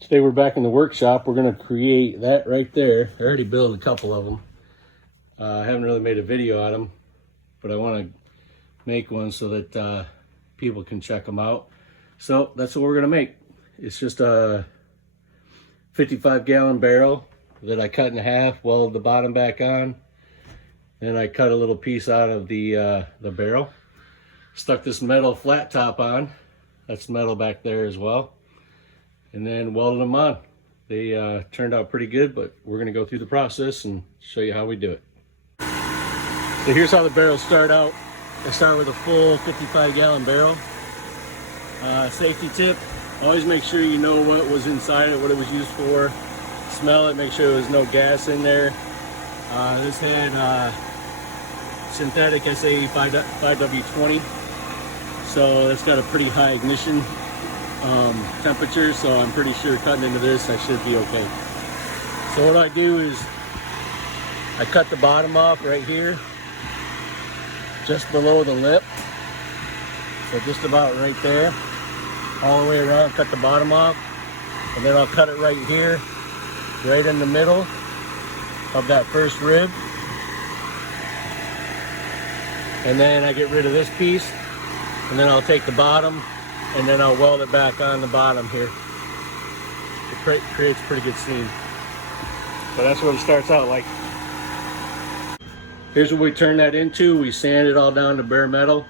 Today we're back in the workshop. We're going to create that right there. I already built a couple of them. I haven't really made a video on them, but I want to make one so that people can check them out. So that's what we're going to make. It's just a 55-gallon barrel that I cut in half, welded the bottom back on. Then I cut a little piece out of the barrel. Stuck this metal flat top on. That's metal back there as well. And then welded them on. They turned out pretty good, but we're gonna go through the process and show you how we do it. So here's how the barrels start out. I start with a full 55-gallon barrel. Safety tip, always make sure you know what was inside it, what it was used for. Smell it, make sure there was no gas in there. This had synthetic SAE 5W20, so it's got a pretty high ignition temperature, so I'm pretty sure cutting into this I should be okay. So what I do is I cut the bottom off right here, just below the lip, so just about right there, all the way around, cut the bottom off, and then I'll cut it right here, right in the middle of that first rib, and then I get rid of this piece, and then I'll take the bottom and then I'll weld it back on the bottom here. It creates a pretty good seam. But that's what it starts out like. Here's what we turn that into. We sand it all down to bare metal.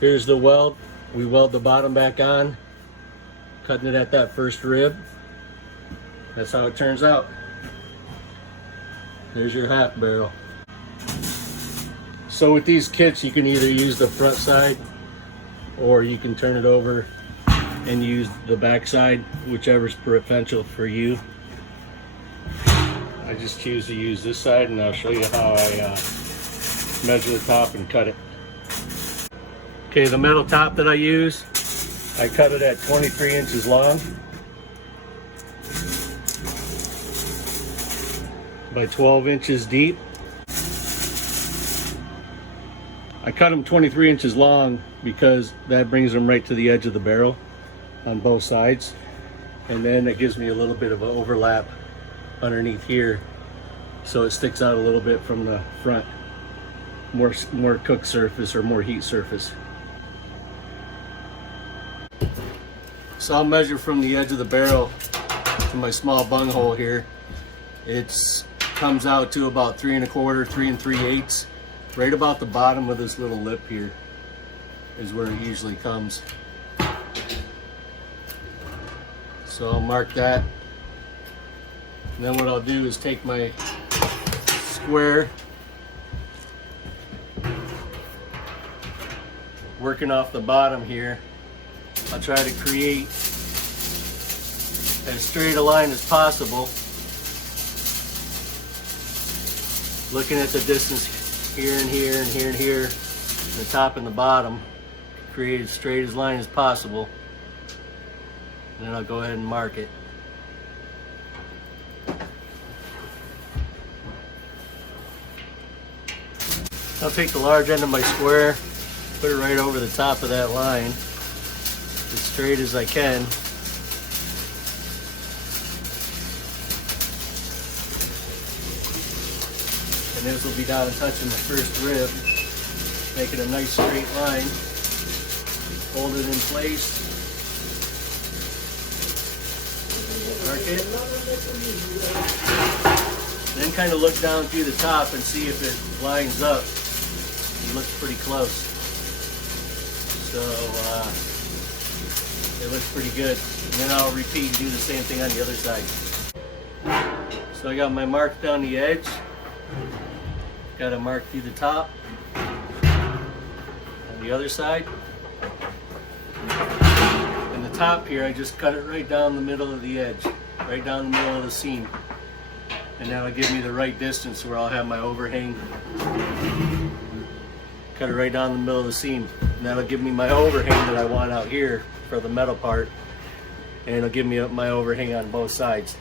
Here's the weld. We weld the bottom back on, cutting it at that first rib. That's how it turns out. There's your half barrel. So with these kits, you can either use the front side or you can turn it over and use the back side, whichever's preferential for you. I just choose to use this side, and I'll show you how I measure the top and cut it. Okay, the metal top that I use, I cut it at 23 inches long by 12 inches deep. I cut them 23 inches long because that brings them right to the edge of the barrel on both sides. And then it gives me a little bit of an overlap underneath here, so it sticks out a little bit from the front. More cook surface or more heat surface. So I'll measure from the edge of the barrel to my small bung hole here. It comes out to about 3 1/4, 3 3/8. Right about the bottom of this little lip here is where it usually comes. So I'll mark that. And then what I'll do is take my square, working off the bottom here, I'll try to create as straight a line as possible. Looking at the distance here and here and here and here, the top and the bottom, create as straight as line as possible. And then I'll go ahead and mark it. I'll take the large end of my square, put it right over the top of that line, as straight as I can. And this will be down and touching the first rib. Make it a nice straight line. Hold it in place. Mark it. Then kind of look down through the top and see if it lines up. It looks pretty close. So it looks pretty good. And then I'll repeat and do the same thing on the other side. So I got my mark down the edge. Got a mark through the top. On the other side. And the top here, I just cut it right down the middle of the edge. Right down the middle of the seam. And that'll give me the right distance where I'll have my overhang. Cut it right down the middle of the seam. And that'll give me my overhang that I want out here for the metal part. And it'll give me my overhang on both sides.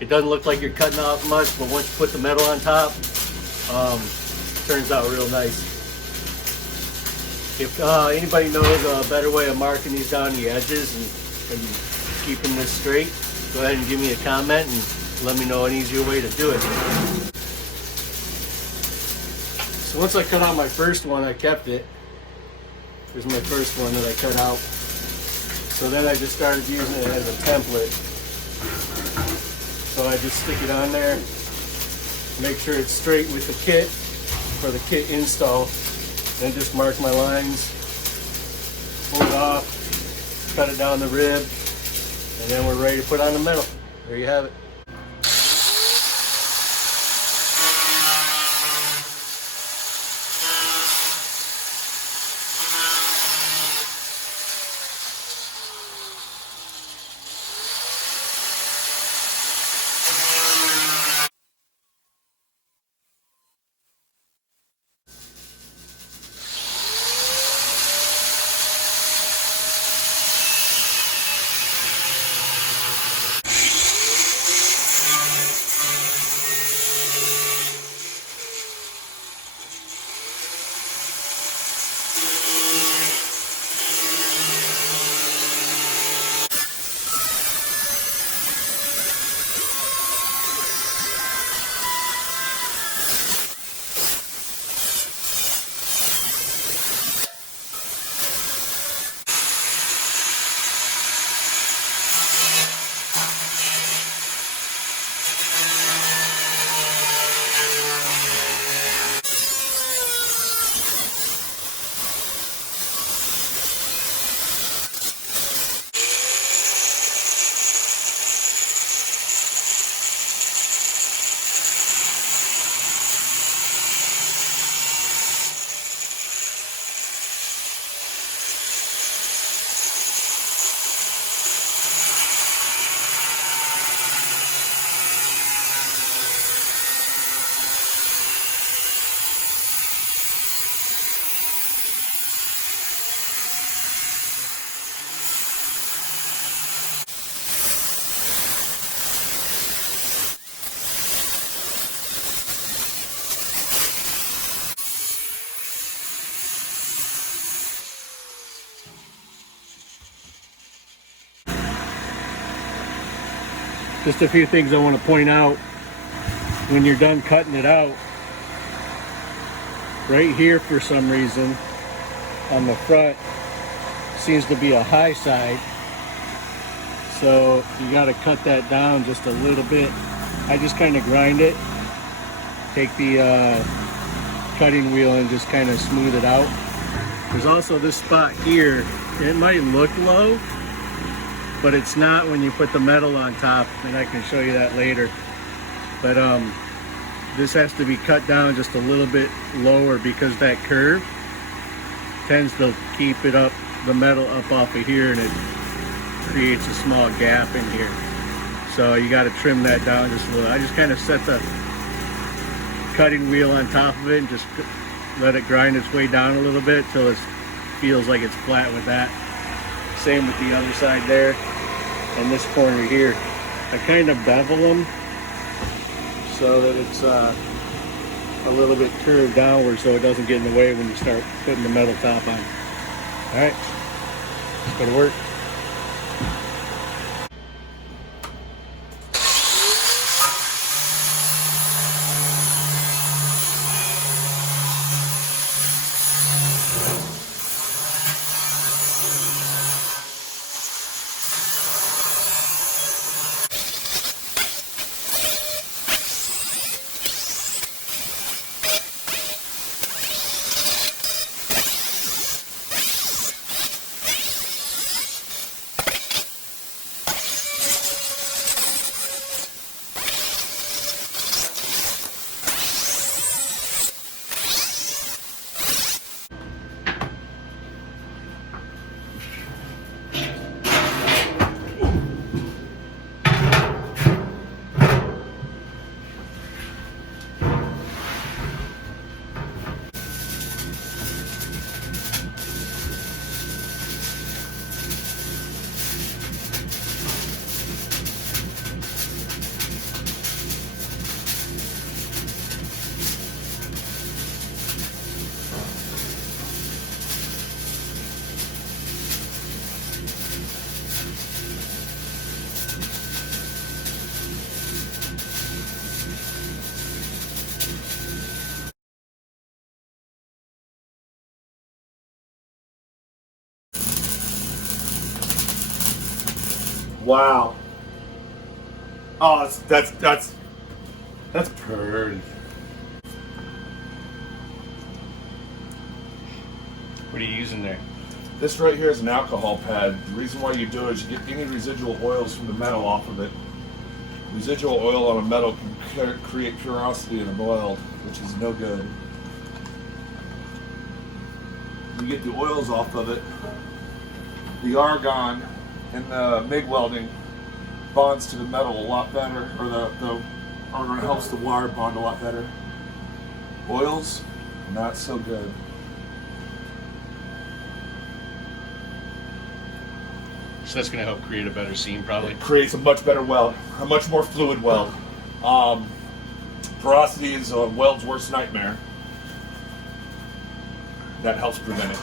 It doesn't look like you're cutting off much, but once you put the metal on top, turns out real nice. If anybody knows a better way of marking these down the edges and keeping this straight, go ahead and give me a comment and let me know an easier way to do it. So once I cut out my first one, I kept it. Here's my first one that I cut out. So then I just started using it as a template. So I just stick it on there, make sure it's straight with the kit for the kit install, then just mark my lines, pull it off, cut it down the rib, and then we're ready to put on the metal. There you have it. Just a few things I want to point out when you're done cutting it out. Right here, for some reason, on the front, seems to be a high side. So you got to cut that down just a little bit. I just kind of grind it, take the cutting wheel and just kind of smooth it out. There's also this spot here. It might look low, but it's not when you put the metal on top, and I can show you that later. But this has to be cut down just a little bit lower because that curve tends to keep it up, the metal up off of here, and it creates a small gap in here. So you got to trim that down just a little. I just kind of set the cutting wheel on top of it and just let it grind its way down a little bit till it feels like it's flat with that. Same with the other side there and this corner here. I kind of bevel them so that it's a little bit curved downward so it doesn't get in the way when you start putting the metal top on. All right, let's go to work. Wow. Oh, that's pretty. What are you using there? This right here is an alcohol pad. The reason why you do it is you get any residual oils from the metal off of it. Residual oil on a metal can create porosity in a weld, which is no good. You get the oils off of it. The argon in the MIG welding bonds to the metal a lot better, or the argon helps the wire bond a lot better. Oils, not so good. So that's going to help create a better seam, probably. It creates a much better weld, a much more fluid weld. Porosity is a weld's worst nightmare. That helps prevent it.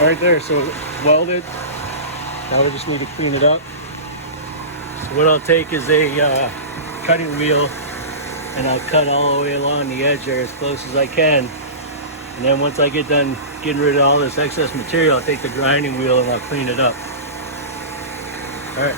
All right there, so welded. Now we just need to clean it up. So what I'll take is a cutting wheel, and I'll cut all the way along the edge there as close as I can. And then once I get done getting rid of all this excess material, I'll take the grinding wheel and I'll clean it up. All right.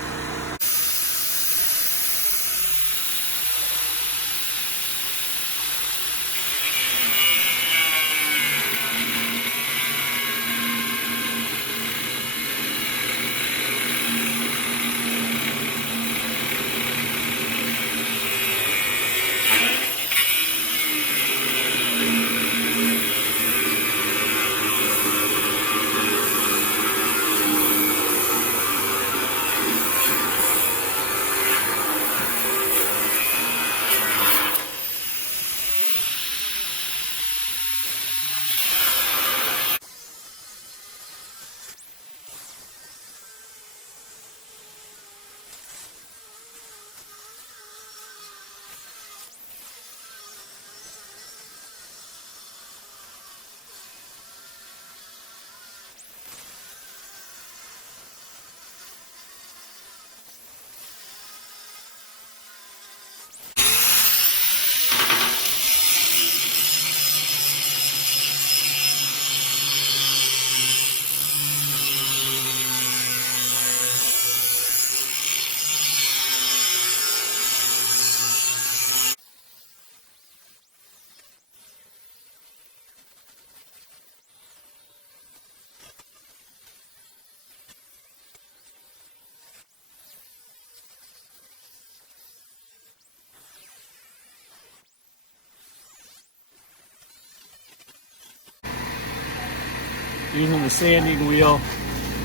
using the sanding wheel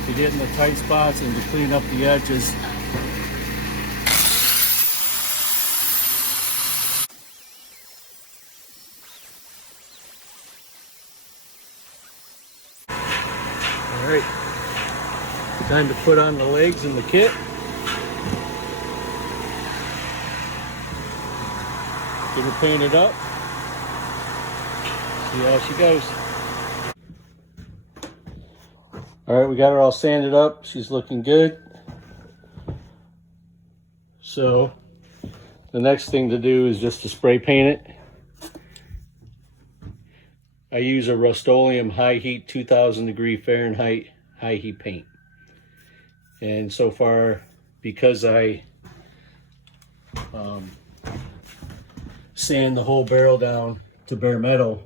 to get in the tight spots and to clean up the edges. All right, time to put on the legs and the kit. Get her painted up. See how she goes. All right, we got her all sanded up. She's looking good. So the next thing to do is just to spray paint it. I use a Rust-Oleum high heat 2000 Fahrenheit high heat paint. And so far, because I sand the whole barrel down to bare metal,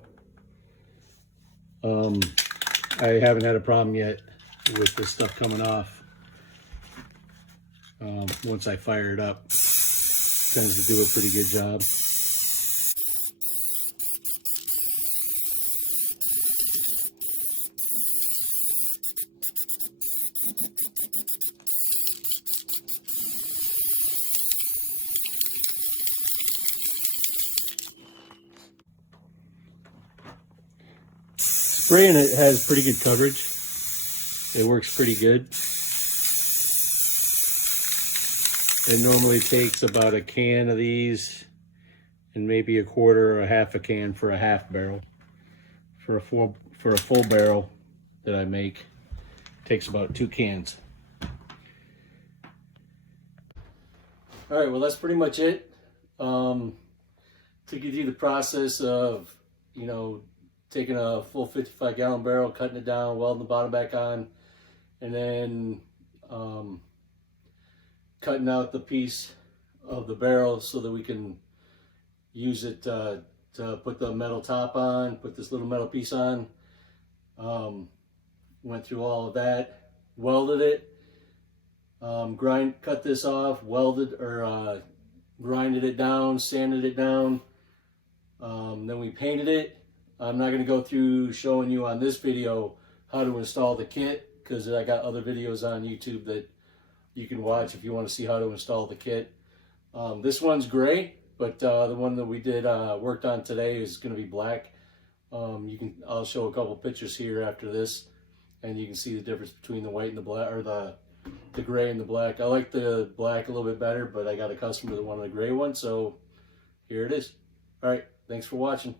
I haven't had a problem yet with this stuff coming off. Once I fire it up, tends to do a pretty good job. Spraying it has pretty good coverage. It works pretty good. It normally takes about a can of these and maybe a quarter or a half a can for a half barrel. For a full barrel that I make, it takes about 2 cans. All right, well that's pretty much it. To give you the process of, you know, taking a full 55-gallon barrel, cutting it down, welding the bottom back on, and then cutting out the piece of the barrel so that we can use it to put the metal top on, put this little metal piece on. Went through all of that, welded it, cut this off, welded or grinded it down, sanded it down. Then we painted it. I'm not going to go through showing you on this video how to install the kit, because I got other videos on YouTube that you can watch if you want to see how to install the kit. This one's gray, but the one that we did worked on today is going to be black. I'll show a couple pictures here after this, and you can see the difference between the white and the black, or the gray and the black. I like the black a little bit better, but I got a customer that wanted a gray one, so here it is. All right, thanks for watching.